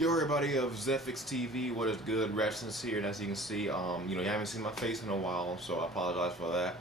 Yo everybody of Zephix TV, what is good? ratchetness here, and as you can see, you haven't seen my face in a while, so I apologize for that.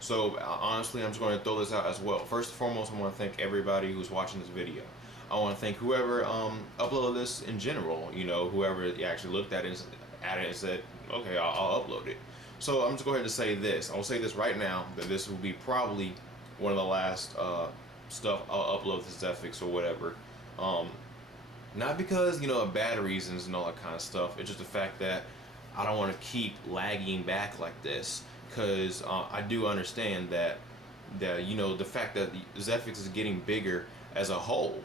So honestly, I'm just going to throw this out as well. First and foremost, I want to thank everybody who's watching this video. I want to thank whoever uploaded this in general, whoever actually looked at it and said, okay, I'll upload it. So I'm just going to say this. I'll say this right now, that this will be probably one of the last stuff I'll upload to Zephix or whatever. Not because, of bad reasons and all that kind of stuff. It's just the fact that I don't want to keep lagging back like this. Because I do understand that, the fact that Zephix is getting bigger as a whole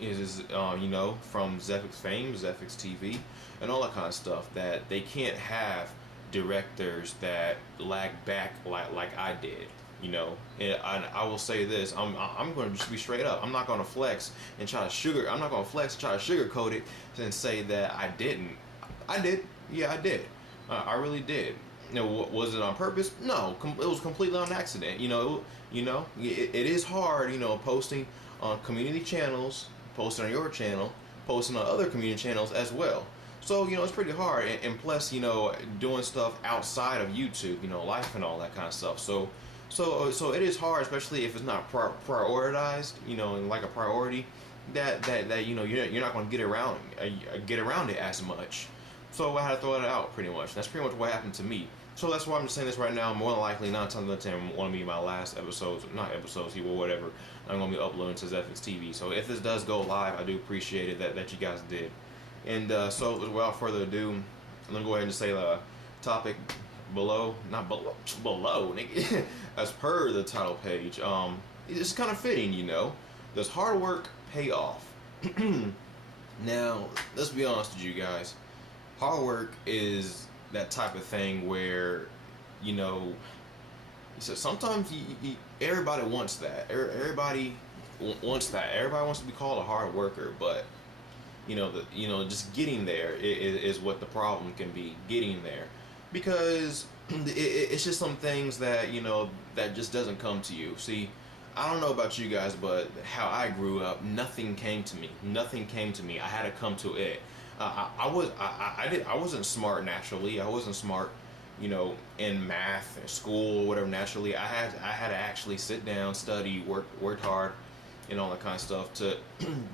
is from Zephix fame, Zephix TV, and all that kind of stuff, that they can't have directors that lag back like I did. And I will say this: I'm going to just be straight up. I'm not going to flex and try to sugarcoat it and say that I didn't. I did. Yeah, I did. I really did. Was it on purpose? No, it was completely on accident. It is hard. Posting on community channels, posting on your channel, posting on other community channels as well. So it's pretty hard, and plus doing stuff outside of YouTube, life and all that kind of stuff. So it is hard, especially if it's not prioritized, and like a priority, that you're not going to get around it as much. So I had to throw it out pretty much. That's pretty much what happened to me. So that's why I'm just saying this right now. More than likely, 9 times out of 10, want to be my last episodes, not episodes, or whatever. I'm going to be uploading to Zephix TV. So if this does go live, I do appreciate it that you guys did. And so without further ado, I'm going to go ahead and say the topic below, not below, nigga. As per the title page, it's kind of fitting, Does hard work pay off? Now, let's be honest with you guys. Hard work is that type of thing where, so sometimes everybody wants that. Everybody wants that. Everybody wants to be called a hard worker, but just getting there is what the problem can be. Getting there, because it's just some things that that just doesn't come to you. See, I don't know about you guys, but how I grew up, nothing came to me. Nothing came to me. I had to come to it. I wasn't smart naturally. I wasn't smart, in math, in school, or whatever. Naturally, I had to actually sit down, study, work hard, and all that kind of stuff to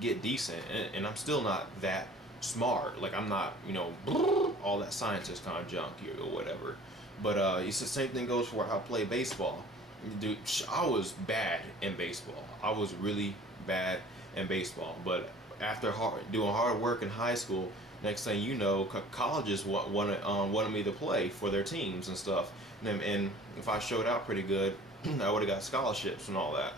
get decent. And I'm still not that smart. Like, I'm not, all that scientist kind of junk or whatever. But it's the same thing goes for how I play baseball. Dude, I was bad in baseball. I was really bad in baseball. But after doing hard work in high school, next thing you know, colleges wanted me to play for their teams and stuff. And if I showed out pretty good, I would have got scholarships and all that.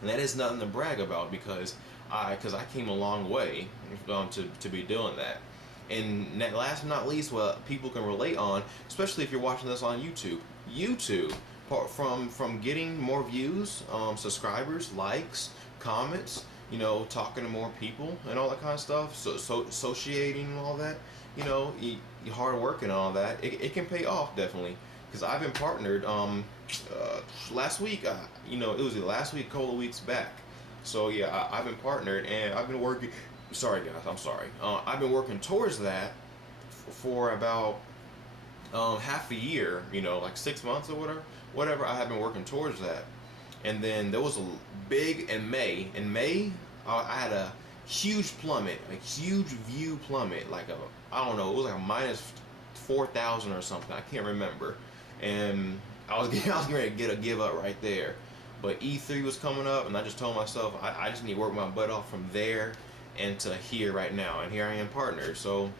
And that is nothing to brag about, because I came a long way to be doing that. And last but not least, what people can relate on, especially if you're watching this on YouTube. YouTube, from getting more views, subscribers, likes, comments, talking to more people and all that kind of stuff, so associating and all that, hard work and all that, it can pay off, definitely. Because I've been partnered last week, it was last week, a couple of weeks back. So yeah, I've been partnered, and I've been working, sorry guys, I'm sorry, I've been working towards that for about half a year, like 6 months or whatever. I have been working towards that. And then there was a big in May. In May, I had a huge plummet, a huge view plummet, like I don't know, it was like a minus 4,000 or something. I can't remember. And I was ready to give up right there. But E3 was coming up, and I just told myself I just need to work my butt off from there and to here right now. And here I am partnered. So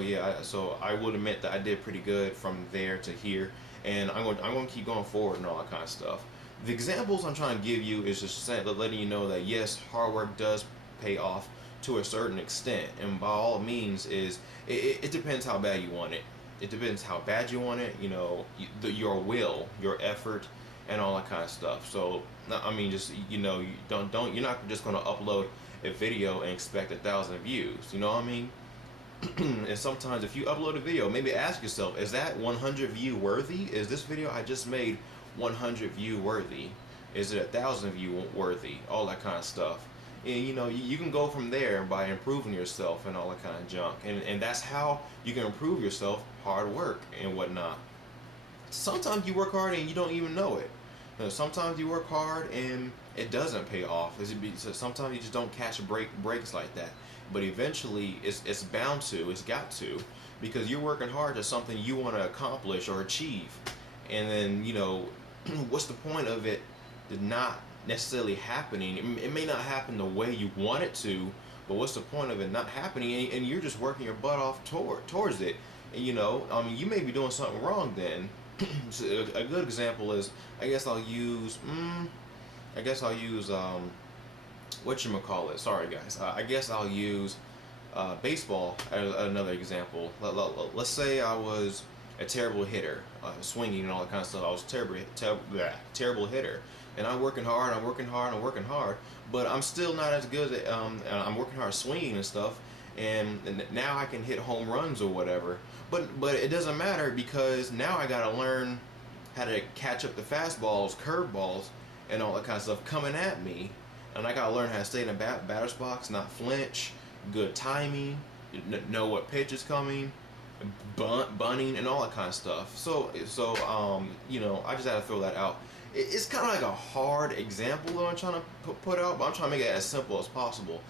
yeah, so I would admit that I did pretty good from there to here, and I'm going to keep going forward and all that kind of stuff. The examples I'm trying to give you is just letting you know that yes, hard work does pay off to a certain extent, and by all means it depends how bad you want it. It depends how bad you want it, your will, your effort, and all that kind of stuff. So I mean, just you're not just going to upload a video and expect 1,000 views. You know what I mean? And sometimes if you upload a video, maybe ask yourself, is that 100 view worthy? Is this video I just made 100 view worthy? Is it 1,000 view worthy? All that kind of stuff. And you can go from there by improving yourself and all that kind of junk. And that's how you can improve yourself: hard work and whatnot. Sometimes you work hard and you don't even know it. Sometimes you work hard and it doesn't pay off. Sometimes you just don't catch breaks like that. But eventually, it's bound to, it's got to, because you're working hard to something you want to accomplish or achieve. And then, what's the point of it not necessarily happening? It may not happen the way you want it to, but what's the point of it not happening? And you're just working your butt off towards it. And, you may be doing something wrong then. So a good example is, I guess I'll use whatchamacallit. Sorry guys. I guess I'll use baseball as another example. Let's say I was a terrible hitter, swinging and all that kind of stuff. I was terrible hitter, and I'm working hard, but I'm still not as good at, I'm working hard swinging and stuff, and now I can hit home runs or whatever. But it doesn't matter, because now I gotta learn how to catch up the fastballs, curveballs, and all that kind of stuff coming at me. And I gotta learn how to stay in the batter's box, not flinch, good timing, know what pitch is coming, bunting, and all that kind of stuff. So I just had to throw that out. It's kind of like a hard example that I'm trying to put out, but I'm trying to make it as simple as possible.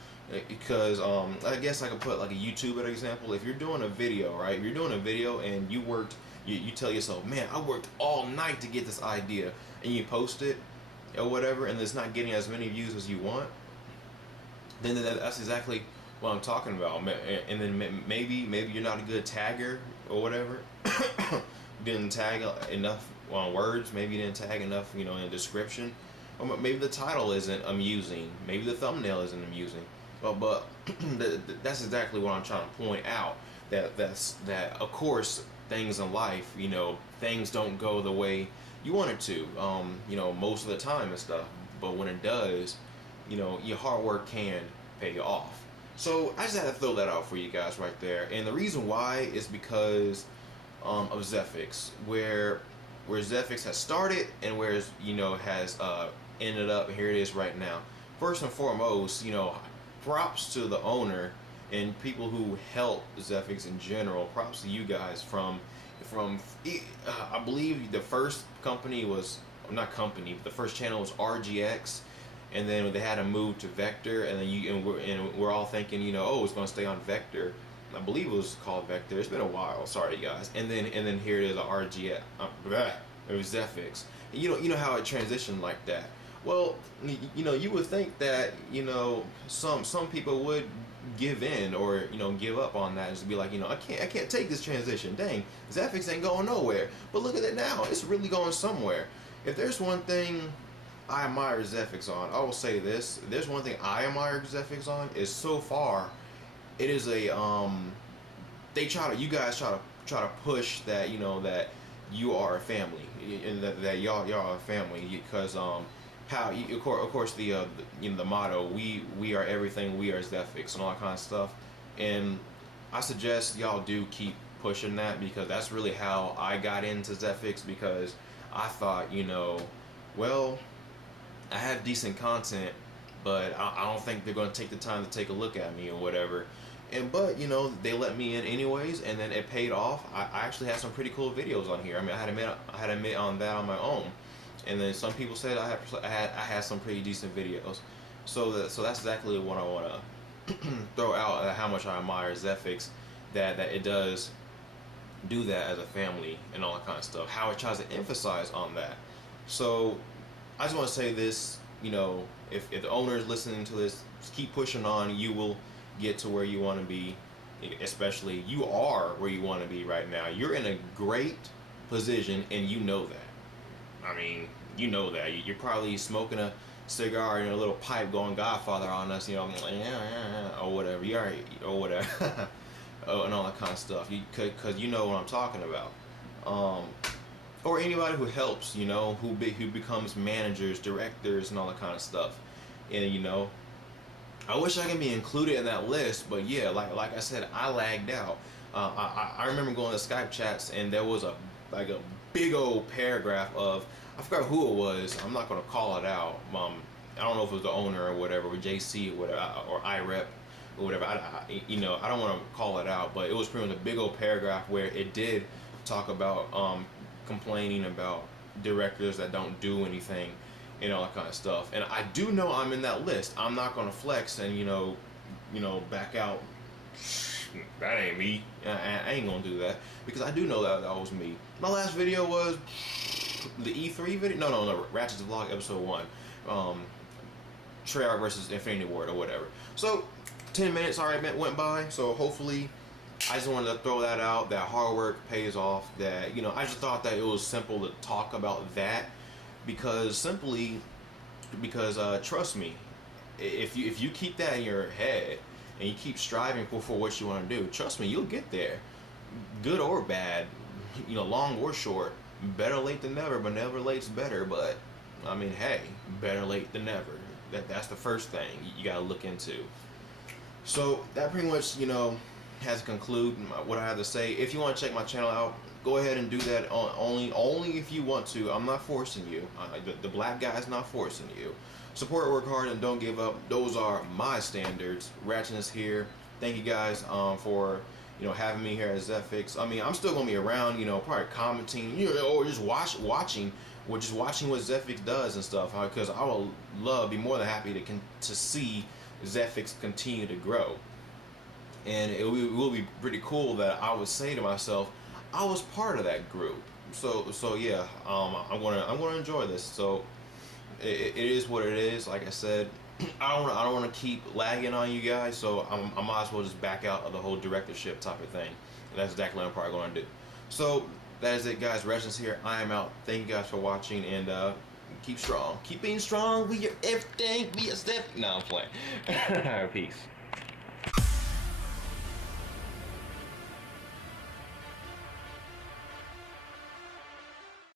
Because I guess I could put like a YouTuber example. If you're doing a video, right? If you're doing a video and you tell yourself, man, I worked all night to get this idea, and you post it or whatever, and it's not getting as many views as you want, then that's exactly what I'm talking about. And then maybe you're not a good tagger or whatever. Didn't tag enough words. Maybe you didn't tag enough, in the description. Or maybe the title isn't amusing. Maybe the thumbnail isn't amusing. But that's exactly what I'm trying to point out. That of course, things in life, things don't go the way you want it to, most of the time and stuff. But when it does, your hard work can pay off. So I just had to throw that out for you guys right there. And the reason why is because of Zephix, where Zephix has started and where has ended up. Here it is right now. First and foremost, props to the owner and people who help Zephix in general. Props to you guys from I believe the first company was, not company, but the first channel was RGX, and then they had to move to Vector, and then we're all thinking, oh, it's going to stay on Vector. I believe it was called Vector. It's been a while. Sorry, guys. And then here it is, a RGX. It was Zephix. You know how it transitioned like that. Well, you would think that some people would give in or give up on that and just be like, I can't take this transition. Dang, Zephix ain't going nowhere. But look at it now. It's really going somewhere. If there's one thing I admire Zephix on, I will say this. If there's one thing I admire Zephix on, is so far it is a you guys try to push that that you are a family, and that y'all are a family, because of course the motto, we are everything, we are Zephix, and all that kind of stuff. And I suggest y'all do keep pushing that, because that's really how I got into Zephix, because I thought, well, I have decent content, but I don't think they're going to take the time to take a look at me or whatever. But they let me in anyways, and then it paid off. I actually had some pretty cool videos on here. I mean, I had to admit on that on my own. And then some people said I had some pretty decent videos. So that's exactly what I want to throw out, how much I admire Zephix, that it does do that as a family and all that kind of stuff. How it tries to emphasize on that. So I just want to say this, if the owner is listening to this, just keep pushing on. You will get to where you want to be. Especially, you are where you want to be right now. You're in a great position, and you know that. I mean, you know that. You're probably smoking a cigar and a little pipe going Godfather on us, or whatever. Or whatever. And all that kind of stuff. Because you know what I'm talking about. Or anybody who helps, who becomes managers, directors, and all that kind of stuff. And, I wish I could be included in that list, but yeah, like I said, I lagged out. I remember going to Skype chats, and there was a big old paragraph of, I forgot who it was. I'm not going to call it out. I don't know if it was the owner or whatever, or JC or whatever, or IREP or whatever. You know, I don't want to call it out, but it was pretty much a big old paragraph where it did talk about complaining about directors that don't do anything and all that kind of stuff. And I do know I'm in that list. I'm not gonna flex and you know back out. That ain't me. I ain't gonna do that because I do know that was me. My last video was the E3 video. No, Ratchet's Vlog episode 1. Treyarch versus Infinity Ward or whatever. So 10 minutes already went by. So hopefully, I just wanted to throw that out. That hard work pays off. That I just thought that it was simple to talk about that because trust me, if you keep that in your head and you keep striving for what you want to do, trust me, you'll get there. Good or bad, long or short. Better late than never, but never late's better. But I mean, hey, better late than never. That's the first thing you gotta look into. So that pretty much, has to conclude what I have to say. If you want to check my channel out, go ahead and do that only if you want to. I'm not forcing you. The black guy is not forcing you. Support, work hard, and don't give up. Those are my standards. Ratchetness here. Thank you guys for having me here at Zephix. I mean, I'm still gonna be around, probably commenting, or just watching what Zephix does and stuff. Because I will be more than happy to see Zephix continue to grow. And it will be pretty cool that I would say to myself, I was part of that group. So yeah, I'm gonna enjoy this. So it is what it is. Like I said, I don't want to keep lagging on you guys. So I might as well just back out of the whole directorship type of thing. And that's exactly what I'm probably going to do. So that is it, guys. Ratchetness here. I am out. Thank you guys for watching, and keep strong. Keep being strong. We are everything. We are Zephix. No, I'm playing. Peace.